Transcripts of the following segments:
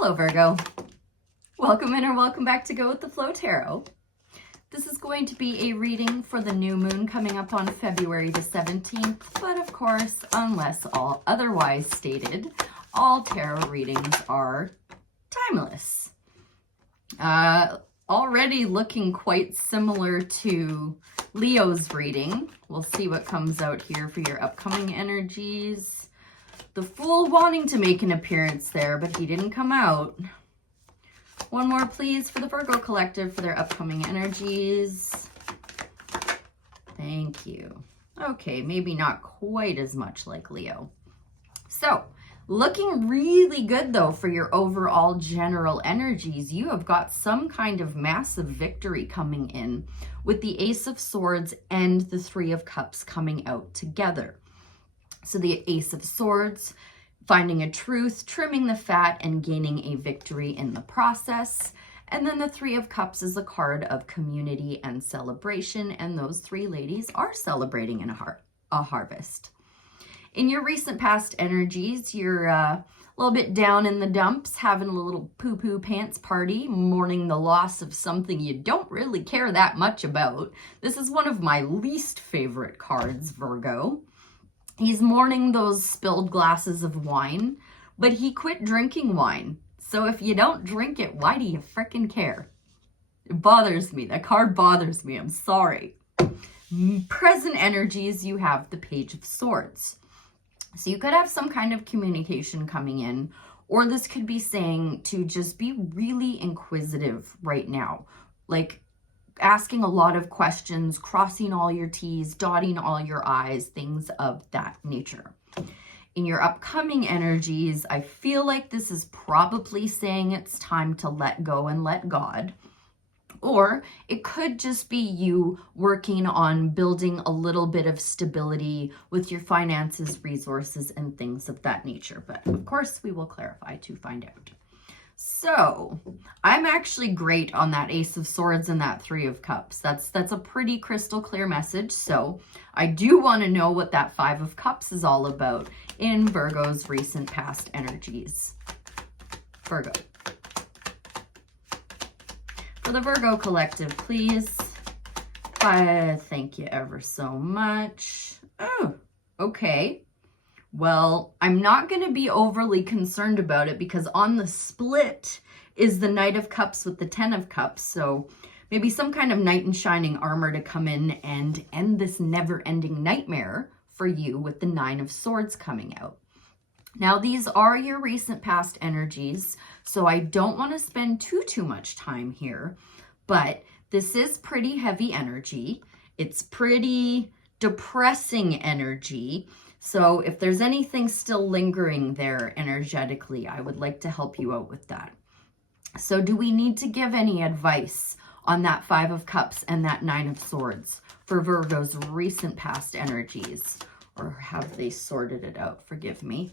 Hello, Virgo. Welcome in or welcome back to Go with the Flow Tarot. This is going to be a reading for the new moon coming up on February the 17th, but of course, unless all otherwise stated, all tarot readings are timeless. Already looking quite similar to Leo's reading. We'll see what comes out here for your upcoming energies. The Fool wanting to make an appearance there, but he didn't come out. One more, please, for the Virgo Collective for their upcoming energies. Thank you. Okay, maybe not quite as much like Leo. So, looking really good, though, for your overall general energies. You have got some kind of massive victory coming in with the Ace of Swords and the Three of Cups coming out together. So the Ace of Swords, finding a truth, trimming the fat, and gaining a victory in the process. And then the Three of Cups is a card of community and celebration, and those three ladies are celebrating in a harvest. In your recent past energies, you're a little bit down in the dumps, having a little poo-poo pants party, mourning the loss of something you don't really care that much about. This is one of my least favorite cards, Virgo. He's mourning those spilled glasses of wine, but he quit drinking wine. So if you don't drink it, why do you frickin' care? It bothers me. That card bothers me. I'm sorry. Present energies, you have the Page of Swords. So you could have some kind of communication coming in, or this could be saying to just be really inquisitive right now. Like, asking a lot of questions, crossing all your T's, dotting all your I's, things of that nature. In your upcoming energies, I feel like this is probably saying it's time to let go and let God. Or it could just be you working on building a little bit of stability with your finances, resources, and things of that nature. But of course, we will clarify to find out. So, I'm actually great on that Ace of Swords and that Three of Cups. That's a pretty crystal clear message. So, I do want to know what that Five of Cups is all about in Virgo's recent past energies. Virgo. For the Virgo Collective, please. Thank you ever so much. Oh, okay. Well, I'm not going to be overly concerned about it because on the split is the Knight of Cups with the Ten of Cups. So maybe some kind of knight in shining armor to come in and end this never-ending nightmare for you with the Nine of Swords coming out. Now, these are your recent past energies, so I don't want to spend too much time here, but this is pretty heavy energy. It's pretty depressing energy. So if there's anything still lingering there energetically, I would like to help you out with that. So do we need to give any advice on that Five of Cups and that Nine of Swords for Virgo's recent past energies? Or have they sorted it out? Forgive me.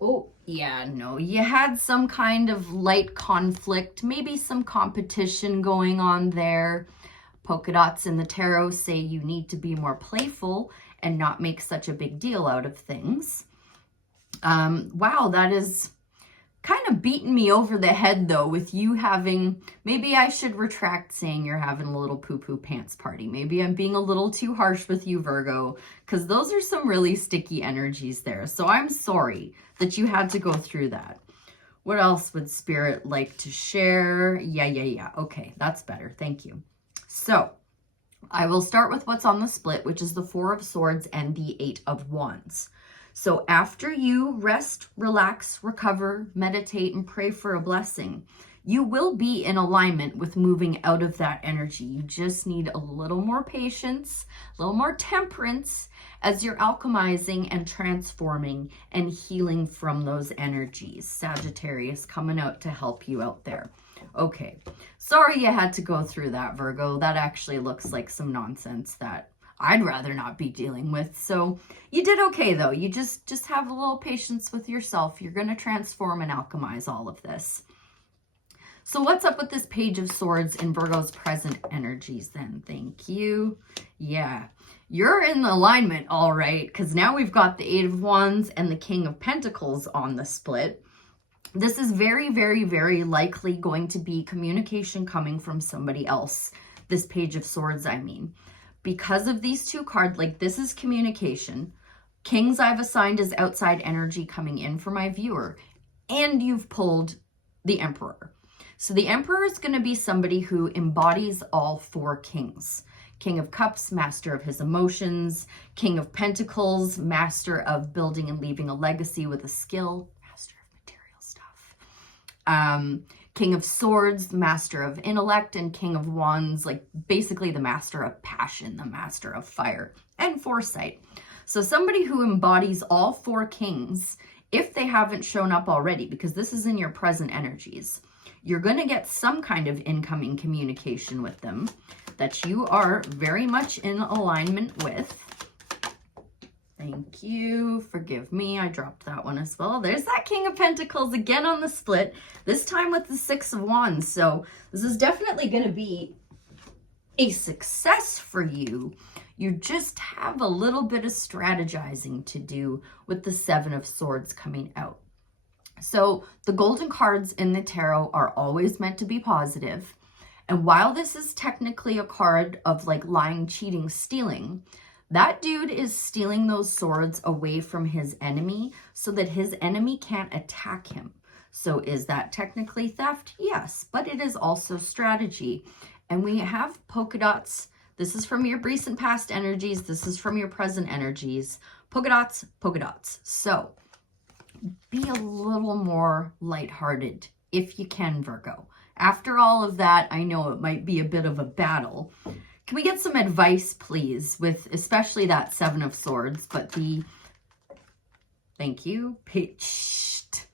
Oh, yeah, no, you had some kind of light conflict, maybe some competition going on there. Polka dots in the tarot say you need to be more playful and not make such a big deal out of things. Wow, that is kind of beating me over the head, though, with you having, maybe I should retract saying you're having a little poo-poo pants party. Maybe I'm being a little too harsh with you, Virgo, because those are some really sticky energies there. So I'm sorry that you had to go through that. What else would Spirit like to share? Yeah. Okay, that's better. Thank you. So I will start with what's on the split, which is the Four of Swords and the Eight of Wands. So after you rest, relax, recover, meditate, and pray for a blessing, you will be in alignment with moving out of that energy. You just need a little more patience, a little more temperance as you're alchemizing and transforming and healing from those energies. Sagittarius coming out to help you out there. Okay, sorry you had to go through that, Virgo. That actually looks like some nonsense that I'd rather not be dealing with. So you did okay, though. You just have a little patience with yourself. You're going to transform and alchemize all of this. So what's up with this Page of Swords in Virgo's present energies then? Thank you. Yeah, you're in alignment, all right, because now we've got the Eight of Wands and the King of Pentacles on the split. This is very, very, very likely going to be communication coming from somebody else. This Page of Swords, I mean. Because of these two cards, like this is communication. Kings I've assigned as outside energy coming in for my viewer. And you've pulled the Emperor. So the Emperor is going to be somebody who embodies all four kings. King of Cups, master of his emotions. King of Pentacles, master of building and leaving a legacy with a skill. Master of material stuff. King of Swords, master of intellect. And King of Wands, like basically the master of passion, the master of fire and foresight. So somebody who embodies all four kings, if they haven't shown up already, because this is in your present energies, you're going to get some kind of incoming communication with them that you are very much in alignment with. Thank you. Forgive me. I dropped that one as well. There's that King of Pentacles again on the split, this time with the Six of Wands. So this is definitely going to be a success for you. You just have a little bit of strategizing to do with the Seven of Swords coming out. So the golden cards in the tarot are always meant to be positive. And while this is technically a card of like lying, cheating, stealing, that dude is stealing those swords away from his enemy so that his enemy can't attack him. So is that technically theft? Yes, but it is also strategy. And we have polka dots. This is from your recent past energies. This is from your present energies. Polka dots, polka dots. So be a little more lighthearted if you can, Virgo. After all of that, I know it might be a bit of a battle. Can we get some advice, please, with especially that Seven of Swords, but the, thank you, pitched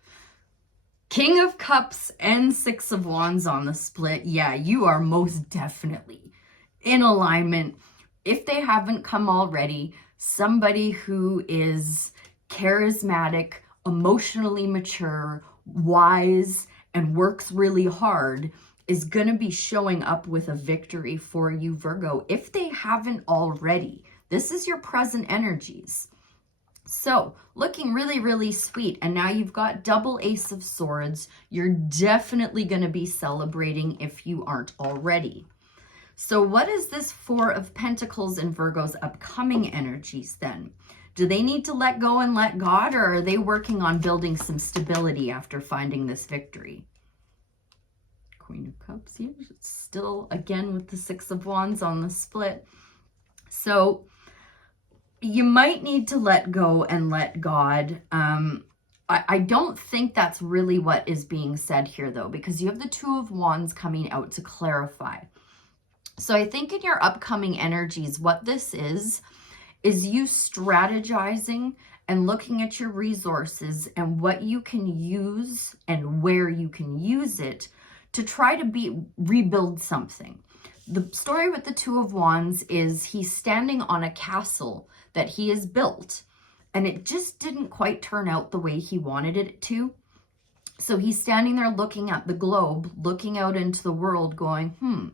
King of Cups and Six of Wands on the split. Yeah, you are most definitely in alignment. If they haven't come already, somebody who is charismatic, emotionally mature, wise, and works really hard is going to be showing up with a victory for you, Virgo, if they haven't already. This is your present energies. So looking really, really sweet. And now you've got double Ace of Swords. You're definitely going to be celebrating if you aren't already. So what is this Four of Pentacles in Virgo's upcoming energies then? Do they need to let go and let God, or are they working on building some stability after finding this victory? Queen of Cups, yeah, still again with the Six of Wands on the split. So you might need to let go and let God. I don't think that's really what is being said here though, because you have the Two of Wands coming out to clarify. So I think in your upcoming energies, what this is you strategizing and looking at your resources and what you can use and where you can use it to try to rebuild something. The story with the Two of Wands is he's standing on a castle that he has built, and it just didn't quite turn out the way he wanted it to. So he's standing there looking at the globe, looking out into the world going,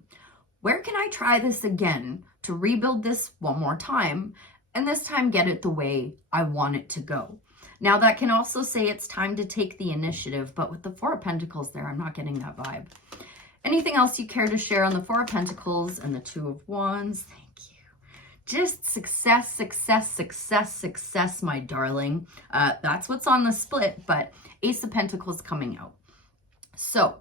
where can I try this again to rebuild this one more time, and this time get it the way I want it to go? Now that can also say it's time to take the initiative, but with the Four of Pentacles there, I'm not getting that vibe. Anything else you care to share on the Four of Pentacles and the Two of Wands? Thank you. Just success, success, success, success, my darling. That's what's on the split, but Ace of Pentacles coming out. So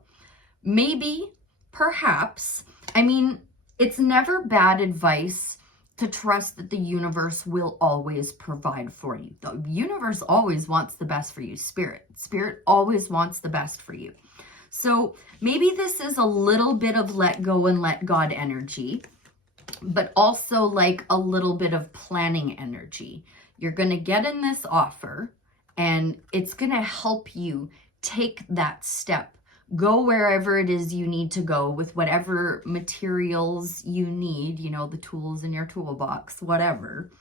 maybe, perhaps, I mean, it's never bad advice to trust that the universe will always provide for you. The universe always wants the best for you. Spirit always wants the best for you. So maybe this is a little bit of let go and let God energy, but also like a little bit of planning energy. You're going to get in this offer and it's going to help you take that step. Go wherever it is you need to go with whatever materials you need, you know, the tools in your toolbox, whatever,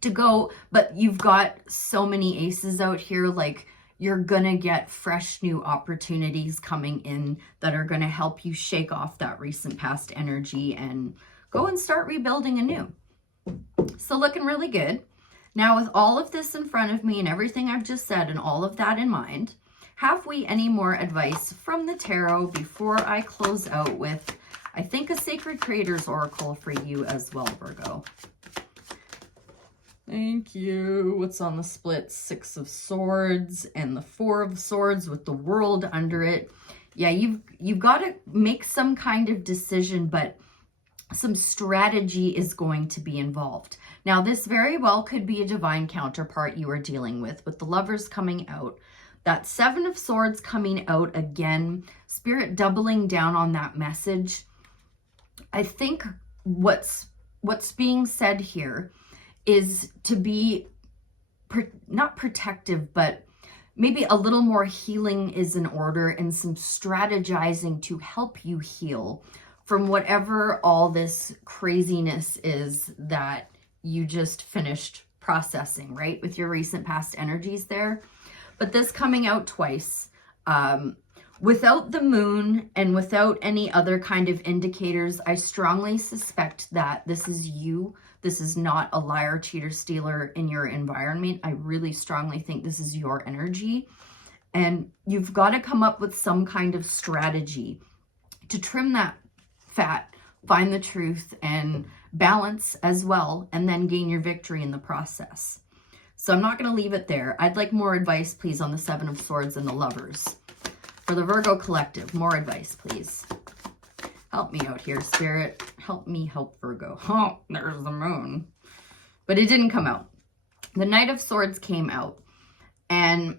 to go. But you've got so many aces out here, like you're gonna get fresh new opportunities coming in that are gonna help you shake off that recent past energy and go and start rebuilding anew. So looking really good. Now with all of this in front of me and everything I've just said and all of that in mind, have we any more advice from the tarot before I close out with, I think, a Sacred Creators Oracle for you as well, Virgo? Thank you. What's on the split? 6 of Swords and the 4 of Swords with the World under it. Yeah, you've got to make some kind of decision, but some strategy is going to be involved. Now, this very well could be a divine counterpart you are dealing with the Lovers coming out. That 7 of Swords coming out again, Spirit doubling down on that message. I think what's being said here is to be not protective, but maybe a little more healing is in order, and some strategizing to help you heal from whatever all this craziness is that you just finished processing, right? With your recent past energies there. But this coming out twice, without the moon and without any other kind of indicators, I strongly suspect that this is you. This is not a liar, cheater, stealer in your environment. I really strongly think this is your energy. And you've got to come up with some kind of strategy to trim that fat, find the truth, and balance as well, and then gain your victory in the process. So I'm not going to leave it there. I'd like more advice, please, on the 7 of Swords and the Lovers. For the Virgo collective, more advice, please. Help me out here, Spirit. Help me help Virgo. Oh, there's the moon. But it didn't come out. The Knight of Swords came out. And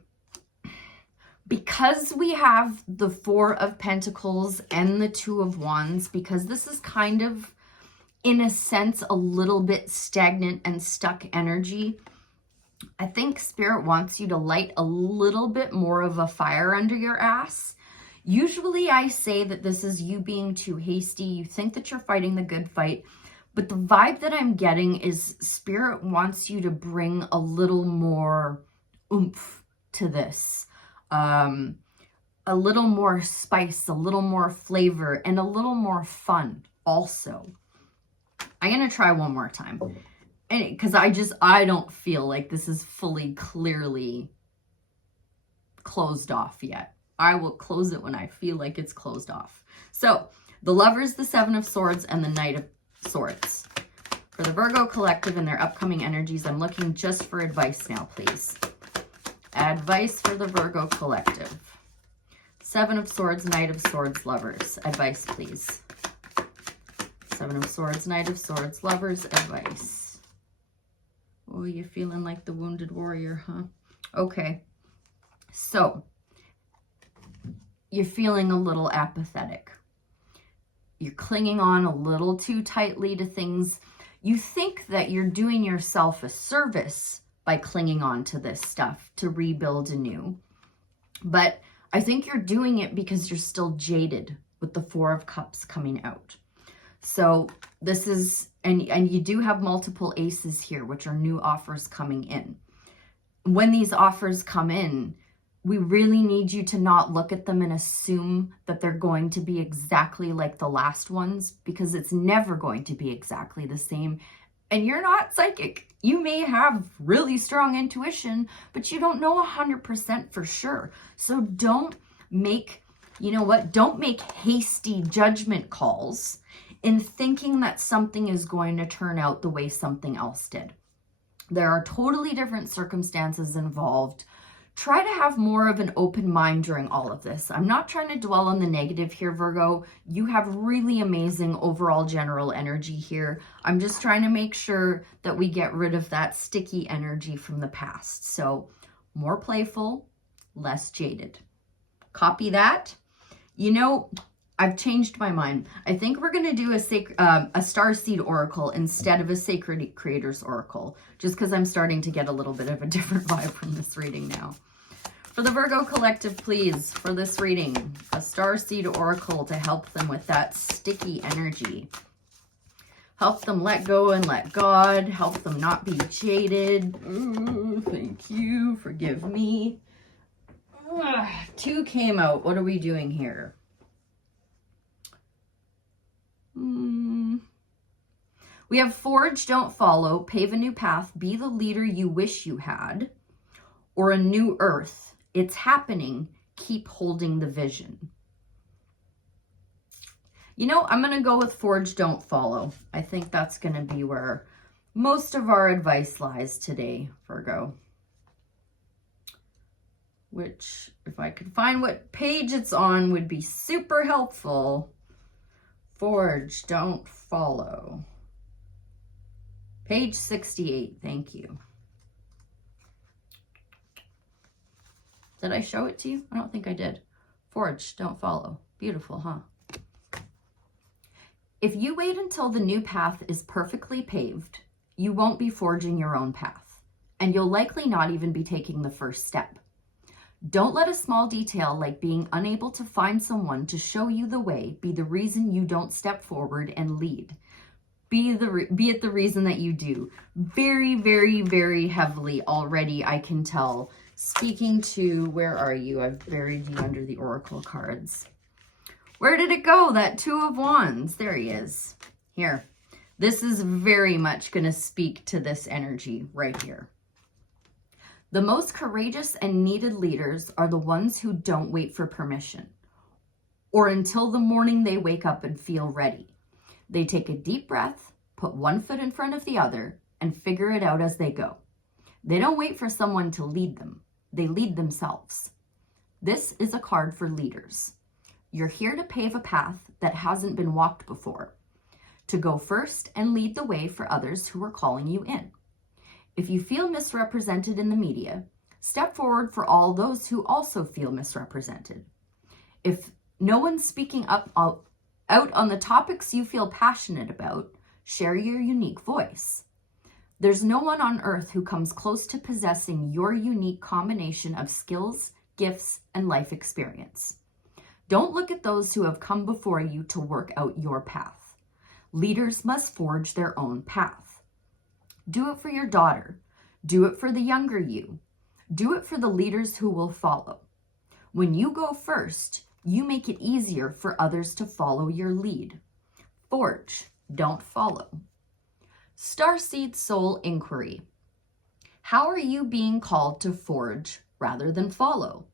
because we have the 4 of Pentacles and the 2 of Wands, because this is kind of, in a sense, a little bit stagnant and stuck energy, I think Spirit wants you to light a little bit more of a fire under your ass. Usually I say that this is you being too hasty. You think that you're fighting the good fight. But the vibe that I'm getting is Spirit wants you to bring a little more oomph to this. A little more spice, a little more flavor, and a little more fun also. I'm going to try one more time. Because I don't feel like this is fully, clearly closed off yet. I will close it when I feel like it's closed off. So, the Lovers, the 7 of Swords, and the Knight of Swords. For the Virgo collective and their upcoming energies, I'm looking just for advice now, please. Advice for the Virgo collective. 7 of Swords, Knight of Swords, Lovers. Advice, please. 7 of Swords, Knight of Swords, Lovers. Advice. Oh, you're feeling like the wounded warrior, huh? Okay. So, you're feeling a little apathetic. You're clinging on a little too tightly to things. You think that you're doing yourself a service by clinging on to this stuff to rebuild anew. But I think you're doing it because you're still jaded with the 4 of Cups coming out. So this is, and you do have multiple aces here, which are new offers coming in. When these offers come in, we really need you to not look at them and assume that they're going to be exactly like the last ones, because it's never going to be exactly the same. And you're not psychic. You may have really strong intuition, but you don't know 100% for sure. So don't make, you know what? Don't make hasty judgment calls in thinking that something is going to turn out the way something else did. There are totally different circumstances involved. Try to have more of an open mind during all of this. I'm not trying to dwell on the negative here, Virgo. You have really amazing overall general energy here. I'm just trying to make sure that we get rid of that sticky energy from the past. So more playful, less jaded. Copy that. You know, I've changed my mind. I think we're going to do a Starseed Oracle instead of a Sacred Creators Oracle, just because I'm starting to get a little bit of a different vibe from this reading now. For the Virgo collective, please, for this reading, a Starseed Oracle to help them with that sticky energy. Help them let go and let God. Help them not be jaded. Ooh, thank you. Forgive me. 2 came out. What are we doing here? We have forge, don't follow, pave a new path, be the leader you wish you had, or a new earth. It's happening. keep holding the vision. You know, I'm going to go with forge, don't follow. I think that's going to be where most of our advice lies today, Virgo. Which, if I could find what page it's on, would be super helpful. Forge, don't follow. Page 68, thank you. Did I show it to you? I don't think I did. Forge, don't follow. Beautiful, huh? If you wait until the new path is perfectly paved, you won't be forging your own path, and you'll likely not even be taking the first step. Don't let a small detail like being unable to find someone to show you the way be the reason you don't step forward and lead. Be it the reason that you do. Very, very, very heavily already, I can tell. Speaking to, where are you? I've buried you under the oracle cards. Where did it go? That Two of Wands. There he is. Here. This is very much going to speak to this energy right here. The most courageous and needed leaders are the ones who don't wait for permission or until the morning they wake up and feel ready. They take a deep breath, put one foot in front of the other, and figure it out as they go. They don't wait for someone to lead them. They lead themselves. This is a card for leaders. You're here to pave a path that hasn't been walked before, to go first and lead the way for others who are calling you in. If you feel misrepresented in the media, step forward for all those who also feel misrepresented. If no one's speaking up out on the topics you feel passionate about, share your unique voice. There's no one on earth who comes close to possessing your unique combination of skills, gifts, and life experience. Don't look at those who have come before you to work out your path. Leaders must forge their own path. Do it for your daughter. Do it for the younger you. Do it for the leaders who will follow. When you go first, you make it easier for others to follow your lead. Forge, don't follow. Starseed Soul Inquiry. How are you being called to forge rather than follow?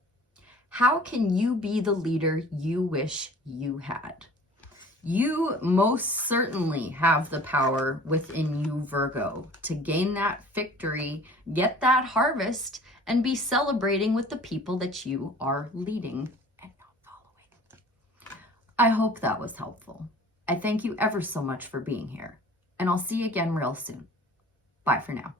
How can you be the leader you wish you had? You most certainly have the power within you, Virgo, to gain that victory, get that harvest, and be celebrating with the people that you are leading and not following. I hope that was helpful. I thank you ever so much for being here, and I'll see you again real soon. Bye for now.